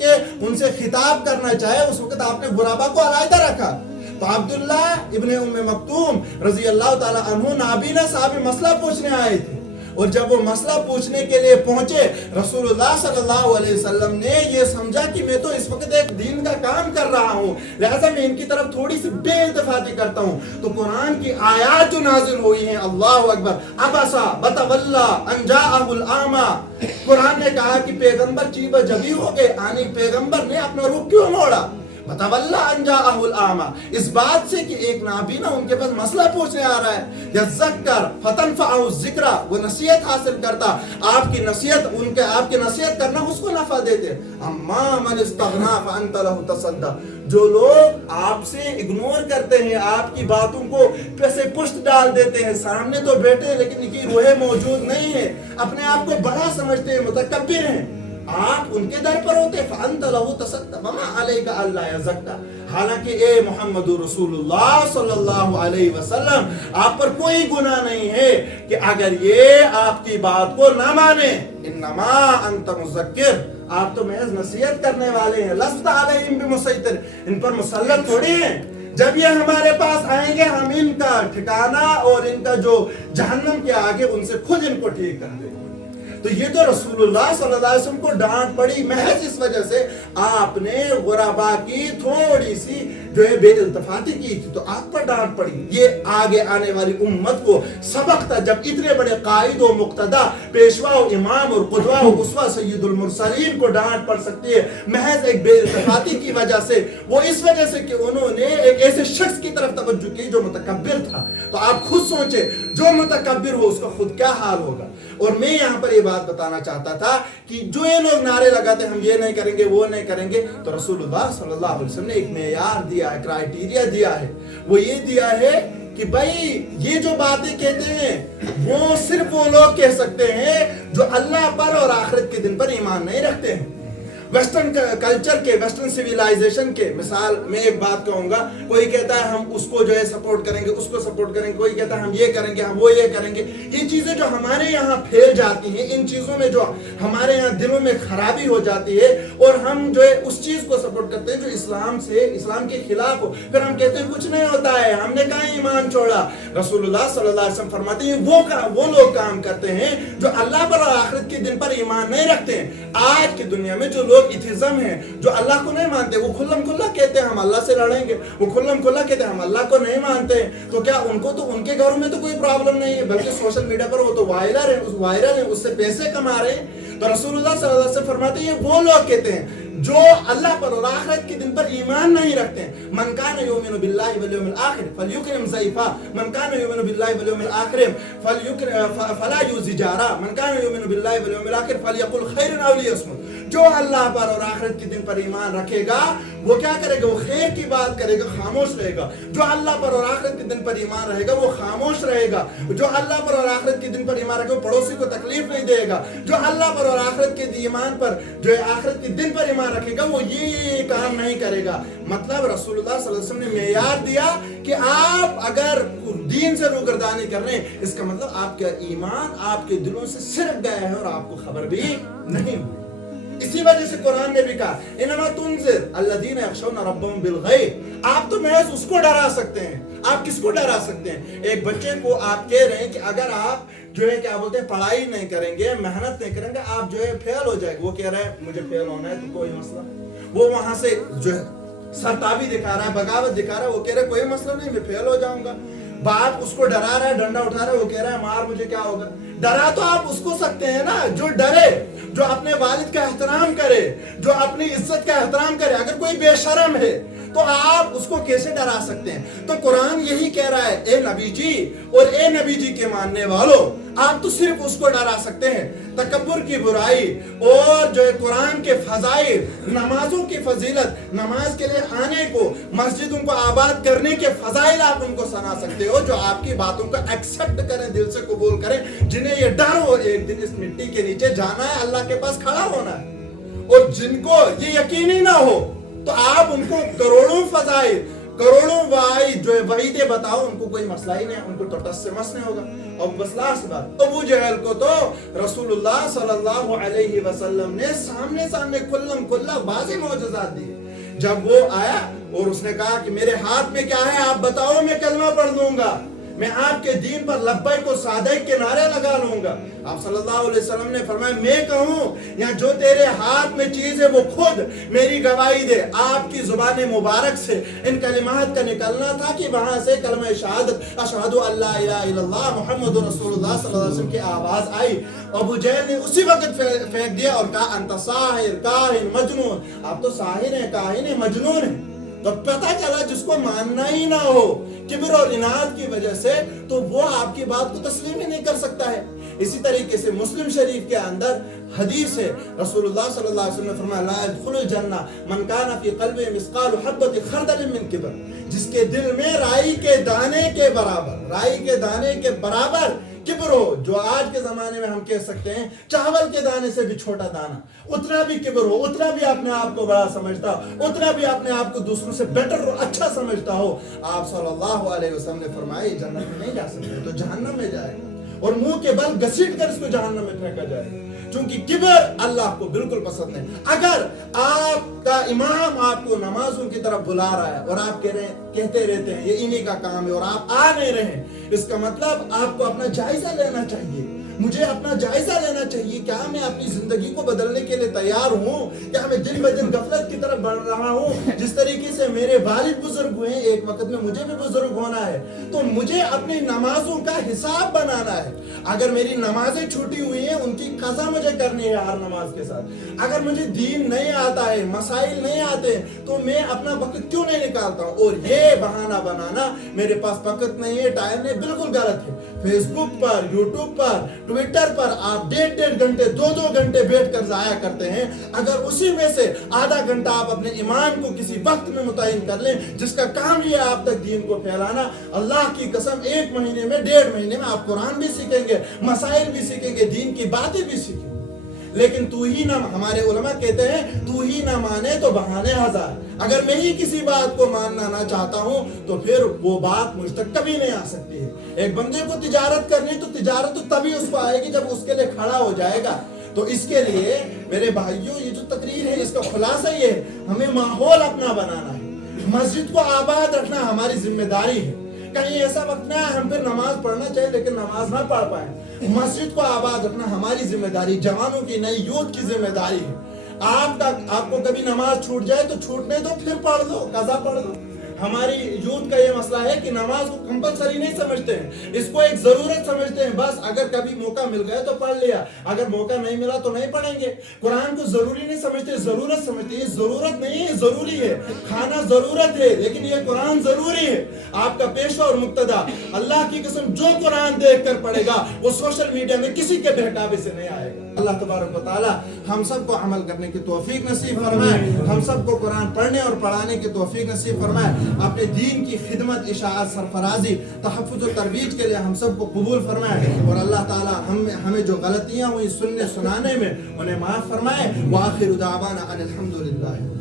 के उनसे खिताब करना चाहे, उस वक्त आपने गुराबा को अलहदा रखा। तो अब्दुल्ला इब्ने उम्मे मक्तूम रजी अल्लाह ताला अन्हु नाबीना साहब मसला पूछने आए थे, और जब वो मसला पूछने के लिए पहुंचे, रसूलुल्लाह सल्लल्लाहु अलैहि वसल्लम ने ये समझा कि मैं तो इस वक्त एक दीन का काम कर रहा हूँ, लिहाजा मैं इनकी तरफ थोड़ी सी बेइल्तिफाती करता हूँ। तो कुरान की आयत जो नाजिल हुई हैं, अल्लाहु अकबर, अबसा बतवल्ला अन जाअहुल आमा, कुरान ने कहा कि पैगंबर चीबा जबी हो गए, यानी पैगंबर ने अपना रुख क्यों मोड़ा, बतवल्ला अन जाअहुल आमा, इस बात से कि एक नाबीना उनके पास मसला पूछने आ रहा है। यज़क्कर फतनफ़अहु ज़िक्रा, वो नसीहत हासिल करता, आपकी नसीहत, उनके आपकी नसीहत करना उसको नफा देते। अम्मा मन इस्तग़ना फ़अन्त लहु तसद्दा, जो लोग आपसे इग्नोर करते हैं, आपकी बातों को पैसे पुष्ट डाल देते हैं, सामने तो बैठे हैं लेकिन इनकी रूहें मौजूद नहीं है, अपने आप को बड़ा समझते हैं, मुतकब्बिर हैं, आप उनके दर पर होते, फ़अन्त लहु तसद्दा वमा अलैका अल्ला यज़क्का, हालांकि ए मुहम्मदुर रसूलुल्लाह सल्लल्लाहु अलैहि वसल्लम, आप पर कोई गुनाह नहीं है कि अगर ये आपकी बात को ना माने। इन्नमा अंत मुज़क्किर, आप तो महज नसीहत करने वाले हैं, लस्ता अलैहिम बिमुसैतिर, इन पर मुसल्लत थोड़ी हैं। जब ये हमारे पास आएंगे, हम इनका ठिकाना और इनका जो जहन्नम के आगे, उनसे खुद इनको ठीक कर देंगे। तो ये तो रसूलुल्लाह सल्लल्लाहु अलैहि वसल्लम को डांट पड़ी महज इस वजह से आपने गुराबा की थोड़ी सी जो है बेइल्तिफाती की थी, तो आप पर डांट पड़ी। ये आगे आने वाली उम्मत को सबक था, जब इतने बड़े कायद और मुक्तदा, पेशवा और इमाम और कुदवा और उसवा सय्यदुल मुरसलीन को डांट पड़ सकती है महज एक बेइल्तिफाती की वजह से। वो इस वजह से कि उन्होंने एक ऐसे शख्स की तरफ तवज्जो की जो मुतकब्बिर था। तो आप खुद सोचे, जो मुतकब्बिर हो उसका खुद क्या हाल होगा। और मैं यहाँ पर ये बात बताना चाहता था कि जो ये लोग नारे लगाते हम ये नहीं करेंगे वो नहीं करेंगे, तो रसूलुल्लाह सल्लल्लाहु अलैहि वसल्लम ने एक मेयार दिया है, क्राइटेरिया दिया है। वो ये दिया है कि भाई ये जो बातें कहते हैं वो सिर्फ वो लोग कह सकते हैं जो अल्लाह पर और आखिरत के दिन पर ईमान नहीं रखते हैं। वेस्टर्न कल्चर के, वेस्टर्न सिविलाइजेशन के, मिसाल मैं एक बात कहूंगा, कोई कहता है हम उसको जो है सपोर्ट करेंगे, उसको सपोर्ट करेंगे, कोई कहता है हम ये करेंगे, हम वो ये करेंगे। ये चीजें जो हमारे यहाँ फैल जाती हैं, इन चीजों में जो हमारे यहाँ दिलों में खराबी हो जाती है, और हम जो है उस चीज को सपोर्ट करते हैं जो इस्लाम के खिलाफ हो, फिर हम कहते हैं कुछ नहीं होता है, हमने कहाँ ईमान छोड़ा। रसूलुल्लाह सल्लल्लाहु अलैहि वसल्लम फरमाते हैं वो लोग काम करते हैं जो अल्लाह पर और आखिरत के दिन पर ईमान नहीं रखते हैं। आज की दुनिया में जो लोग इथिज्म है, जो अल्लाह को नहीं मानते, वो खुल्लम खुल्ला कहते हैं हम अल्लाह से लड़ेंगे, वो खुल्लम खुल्ला कहते हैं हम अल्लाह को नहीं मानते हैं। तो क्या उनको तो उनके घरों में तो कोई प्रॉब्लम नहीं है, बल्कि सोशल मीडिया पर वो तो वायरल है, उससे पैसे कमा रहे हैं। तो रसूलुल्लाह सल्लल्लाहु अलैहि वसल्लम फरमाते हैं वो लोग कहते हैं जो अल्लाह पर और आखिरत के दिन पर ईमान नहीं रखते हैं। मन कान युमिनु बिल्लाहि वल यौमिल आखिर फलयुकरिम ज़ैफा, मन कान युमिनु बिल्लाहि वल यौमिल आखिर फला युज़ि जारा, मन कान युमिनु बिल्लाहि वल यौमिल आखिर फलयकुल खैरन अव लियस्मुत। जो अल्लाह पर और आखिरत के दिन पर ईमान रखेगा वो क्या करेगा, वो खैर की बात करेगा, खामोश रहेगा। जो अल्लाह पर और आखिरत के दिन पर ईमान रहेगा वो खामोश रहेगा। जो अल्लाह पर और आखिरत के दिन पर ईमान रखेगा वो पड़ोसी को तकलीफ नहीं देगा। जो अल्लाह पर और आखिरत के ईमान पर जो है आखिरत के दिन पर ईमान रखेगा वो ये काम नहीं करेगा। मतलब रसूलुल्लाह सल्लल्लाहु अलैहि वसल्लम ने मेयार दिया कि आप अगर दीन से रूगर्दानी कर रहे हैं, इसका मतलब आपका ईमान आपके दिलों से सिरक गया है और आपको खबर भी नहीं हुई। इसी वजह से कुरान ने भी कहा इन्नमा तुनज़िर अल्लज़ीना यख़शौना रब्बहुम बिल गैब, आप तो महज उसको डरा सकते हैं। आप किसको डरा सकते हैं? एक बच्चे को आप कह रहे हैं कि अगर आप जो है क्या बोलते हैं पढ़ाई नहीं करेंगे, मेहनत नहीं करेंगे, आप जो है फेल हो जाएंगे। वो कह रहा है मुझे फेल होना है तो कोई मसला, वो वहां से जो है सरताबी दिखा रहा है, बगावत दिखा रहा है, वो कह रहा है कोई मसला नहीं, मैं फेल हो जाऊंगा। बाप उसको डरा रहा है, डंडा उठा रहा है, वो कह रहा है मार मुझे क्या होगा। डरा तो आप उसको सकते हैं ना जो डरे, जो अपने वालिद का एहतराम करे, जो अपनी इज्जत का एहतराम करे। अगर कोई बेशरम है तो आप उसको कैसे डरा सकते हैं? तो कुरान यही कह रहा है ए नबी जी और ए नबी जी के मानने वालों, आप तो सिर्फ उसको डरा सकते हैं। तकब्बुर की बुराई और जो है कुरान के फजाइल, नमाजों की फजीलत, नमाज के लिए आने को, मस्जिदों को आबाद करने के फजाइल आप उनको सुना सकते हो, जो आपकी बातों को एक्सेप्ट करें, दिल से कबूल करें, जिन्हें ये डर हो एक दिन इस मिट्टी के नीचे जाना है, अल्लाह के पास खड़ा होना है। और जिनको ये यकीन ही ना हो तो आप उनको करोड़ों फजाइल, करोड़ों वाइद जो वहीदे बताओ, उनको कोई मसला ही नहीं, उनको तो टस से मस नहीं होगा। और बस लास्ट बात, अबू जहल को तो रसूलुल्लाह सल्लल्लाहु अलैहि वसल्लम ने सामने सामने कुल्लम कुल्ला वाज़े मौजज़ात दिए। जब वो आया और उसने कहा कि मेरे हाथ में क्या है आप बताओ, मैं कलमा पढ़ लूंगा, मैं आपके दीन पर लब्बैक और सादैक के नारे लगा लूंगा। आप सल्लल्लाहु अलैहि वसल्लम ने फरमाया मैं कहूं या जो तेरे हाथ में चीज है वो खुद मेरी गवाही दे। आपकी जुबान मुबारक से इन कलिमात का निकलना था कि वहां से कलमा शहादत अशहदु अल्ला इलाहा इल्लल्लाह मुहम्मदुर रसूलुल्लाह सल्लल्लाहु अलैहि वसल्लम की आवाज आई। अबू जहल ने उसी वक्त फेंक दिया और कहा अंत साहिर काहिन मजनून, आप तो साहिर हैं, काहिन हैं, मजनून हैं। तो पता चला जिसको मानना ही ना हो किब्र और इनाद की वजह से, तो वो आपकी बात को तस्लीम ही नहीं कर सकता है। इसी तरीके से मुस्लिम शरीफ के अंदर हदीस है, रसूलुल्लाह सल्लल्लाहु अलैहि वसल्लम ने फरमाया ला यदखुलुल जन्नह मन काना फी क़ल्बिही मिस्क़ालु हब्बति खरदलिन मिन किब्र, जिसके दिल में राई के दाने के बराबर किब्र हो, जो आज के जमाने में हम कह सकते हैं चावल के दाने से भी छोटा दाना, उतना भी किब्र हो, उतना भी अपने आप को बड़ा समझता हो, उतना भी अपने आप को दूसरों से बेटर और अच्छा समझता हो, आप सल्लल्लाहु अलैहि वसल्लम ने फरमाया जन्नत में नहीं जा सकते, तो जहन्नम में जाएगा और मुंह के बल घसीट कर इसको जहन्नम में फेंका जाएगा, क्योंकि किब्र अल्लाह को बिल्कुल पसंद नहीं। अगर आपका इमाम आपको नमाजों की तरफ बुला रहा है और आप कहते रहते हैं ये इन्हीं का काम है और आप आ नहीं रहे, इसका मतलब आपको अपना जायजा लेना चाहिए। मुझे अपना जायजा लेना चाहिए, क्या मैं अपनी जिंदगी को बदलने के लिए तैयार हूँ? क्या मैं दिन ब दिन गफलत की तरफ बढ़ रहा हूँ? जिस तरीके से मेरे वालिद बुजुर्ग हुए, एक वक्त में मुझे भी बुजुर्ग होना है, तो मुझे अपनी नमाजों का हिसाब बनाना है। अगर मेरी नमाजें छूटी हुई हैं, उनकी कज़ा मुझे करनी है हर नमाज के साथ। अगर मुझे दीन नहीं आता है, मसाइल नहीं आते, तो मैं अपना वक्त क्यों नहीं निकालता हूँ? और ये बहाना बनाना मेरे पास वक्त नहीं है, टाइम नहीं, बिल्कुल गलत है। फेसबुक पर, यूट्यूब पर, ट्विटर पर आप 1.5 घंटे 2 घंटे बैठकर जाया करते हैं। अगर उसी में से आधा घंटा आप अपने ईमान को किसी वक्त में मुतय्यन कर लें जिसका काम ही है आप तक दीन को फैलाना, अल्लाह की कसम 1 महीने में 1.5 महीने में आप कुरान भी सीखेंगे, मसाइल भी सीखेंगे, दीन की बातें भी सीखेंगे। लेकिन तू ही ना, हमारे उलमा कहते हैं तू ही ना माने तो बहाने हजार। अगर मैं ही किसी बात को मानना ना चाहता हूं तो फिर वो बात मुझ तक कभी नहीं आ सकती है। एक बंदे को तिजारत करनी तो तिजारत तो तभी उसको आएगी जब उसके लिए खड़ा हो जाएगा। तो इसके लिए मेरे भाइयों ये जो तकरीर है इसका खुलासा ये है, हमें माहौल अपना बनाना है, मस्जिद को आबाद रखना हमारी जिम्मेदारी है। कहीं ऐसा वक्त ना हम फिर नमाज पढ़ना चाहिए लेकिन नमाज ना पढ़ पाए। मस्जिद को आबाद रखना हमारी जिम्मेदारी, जवानों की, नई यूथ की जिम्मेदारी है। आपको कभी नमाज छूट जाए तो छूटने दो, फिर पढ़ लो, कज़ा पढ़ लो। हमारी यूथ का ये मसला है कि नमाज को कंपलसरी नहीं समझते हैं, इसको एक जरूरत समझते हैं। बस अगर कभी मौका मिल गया तो पढ़ लिया, अगर मौका नहीं मिला तो नहीं पढ़ेंगे। कुरान को जरूरी नहीं समझते, जरूरत समझते हैं। जरूरत नहीं है, जरूरी है। खाना जरूरत है लेकिन ये कुरान जरूरी है। आपका पेशा और मुक्तदा, अल्लाह की कसम जो कुरान देख कर पढ़ेगा वो सोशल मीडिया में किसी के बहकावे से नहीं आएगा। अल्लाह तबारक व तआला हम सबको अमल करने की तौफीक नसीब फरमाए, हम सबको कुरान पढ़ने और पढ़ाने की तौफीक नसीब फरमाए, अपने दीन की खिदमत, इशाअत, सरफराजी, तहफ़्फ़ुज़ और तरबीज के लिए हम सबको कबूल फरमाए। और अल्लाह ताला हमें जो गलतियाँ हुई सुनने सुनाने में उन्हें माफ़ फरमाए। व आखिरु दावाना अनिल हम्दुलिल्लाह।